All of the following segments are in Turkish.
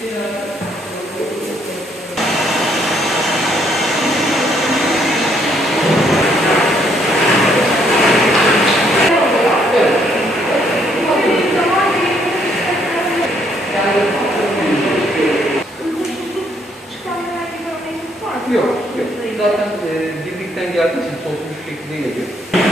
Yok, yok. Zaten e, birlikten geldiği için toplu bir şekilde geliyor.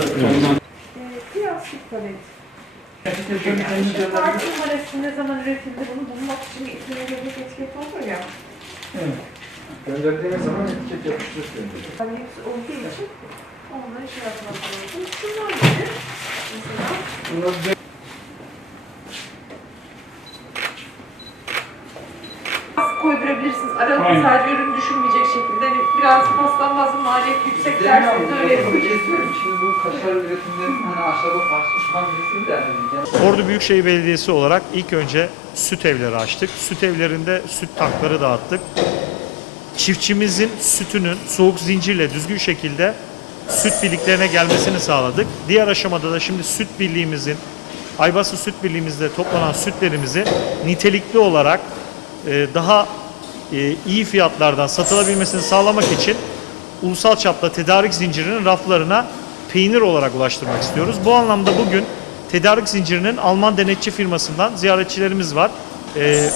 Ondan. Biraz parti numarası ne zaman üretildi bunu bulmak için isimleri etiket olur ya. Evet. Gönderdiğiniz zaman etiket yapıştırıyorsunuz. Yani hepsi olduğu için onları şey yapmak lazım. Şunlar nedir? Mesela Bunlar Aynen. sadece ürün düşünmeyecek şekilde. Hani biraz paslanmaz mı maliyet yüksek derseniz öyle yapabilirsiniz. Şimdi bu kaşar üretimlerinin hani aşağıda farklı çıkan birisi de yani. Ordu Büyükşehir Belediyesi olarak ilk önce süt evleri açtık. Süt evlerinde süt tankları dağıttık. Çiftçimizin sütünün soğuk zincirle düzgün şekilde süt birliklerine gelmesini sağladık. Diğer aşamada da şimdi süt birliğimizin, Aybası Süt Birliğimizde toplanan sütlerimizi nitelikli olarak e, daha e, iyi fiyatlardan satılabilmesini sağlamak için ulusal çapta tedarik zincirinin raflarına peynir olarak ulaştırmak istiyoruz. Bu anlamda bugün tedarik zincirinin Alman denetçi firmasından ziyaretçilerimiz var. Ee,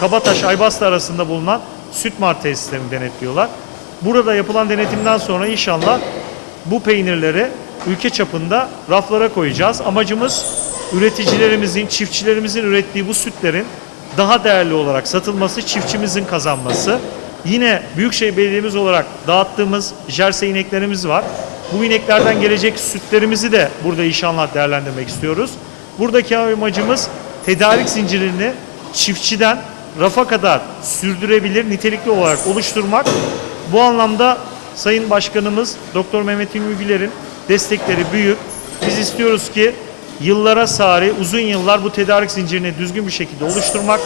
Kabataş Aybaslı arasında bulunan süt mart tesislerini denetliyorlar. Burada yapılan denetimden sonra inşallah bu peynirleri ülke çapında raflara koyacağız. Amacımız üreticilerimizin, çiftçilerimizin ürettiği bu sütlerin daha değerli olarak satılması, çiftçimizin kazanması. Yine Büyükşehir Belediye'miz olarak dağıttığımız jersey ineklerimiz var. Bu ineklerden gelecek sütlerimizi de burada inşallah değerlendirmek istiyoruz. Buradaki amacımız tedarik zincirini çiftçiden rafa kadar sürdürebilir, nitelikli olarak oluşturmak. Bu anlamda Sayın Başkanımız Doktor Mehmet İlmi Güler'in destekleri büyük. Biz istiyoruz ki yıllara sari uzun yıllar bu tedarik zincirini düzgün bir şekilde oluşturmak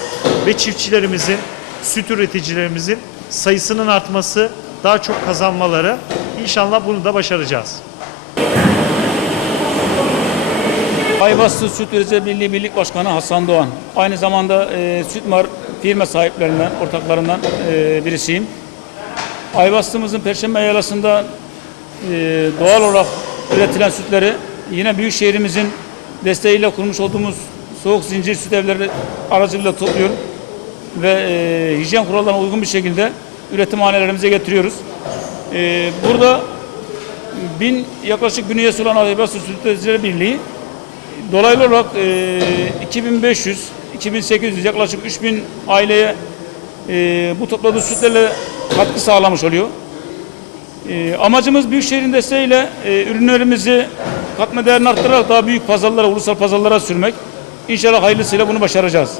ve çiftçilerimizin, süt üreticilerimizin sayısının artması, daha çok kazanmaları İnşallah bunu da başaracağız. Aybastı Süt Üreticileri Birliği Birlik Başkanı Hasan Doğan. Aynı zamanda e, Sütmar firma sahiplerinden, ortaklarından e, birisiyim. Aybastığımızın Perşembe Yalası'nda e, doğal olarak üretilen sütleri yine büyük şehrimizin desteğiyle kurmuş olduğumuz soğuk zincir süt evleri aracılığıyla topluyorum ve e, hijyen kurallarına uygun bir şekilde üretim hanelerimize getiriyoruz. E, burada bin yaklaşık bin üyesi olan Aybastı Süt Üreticileri Birliği dolaylı olarak e, 2500 2800 yaklaşık 3000 aileye e, bu topladığı sütlerle katkı sağlamış oluyor. E, amacımız Büyükşehir'in desteğiyle e, ürünlerimizi katma değerini arttırarak daha büyük pazarlara, ulusal pazarlara sürmek. İnşallah hayırlısıyla bunu başaracağız.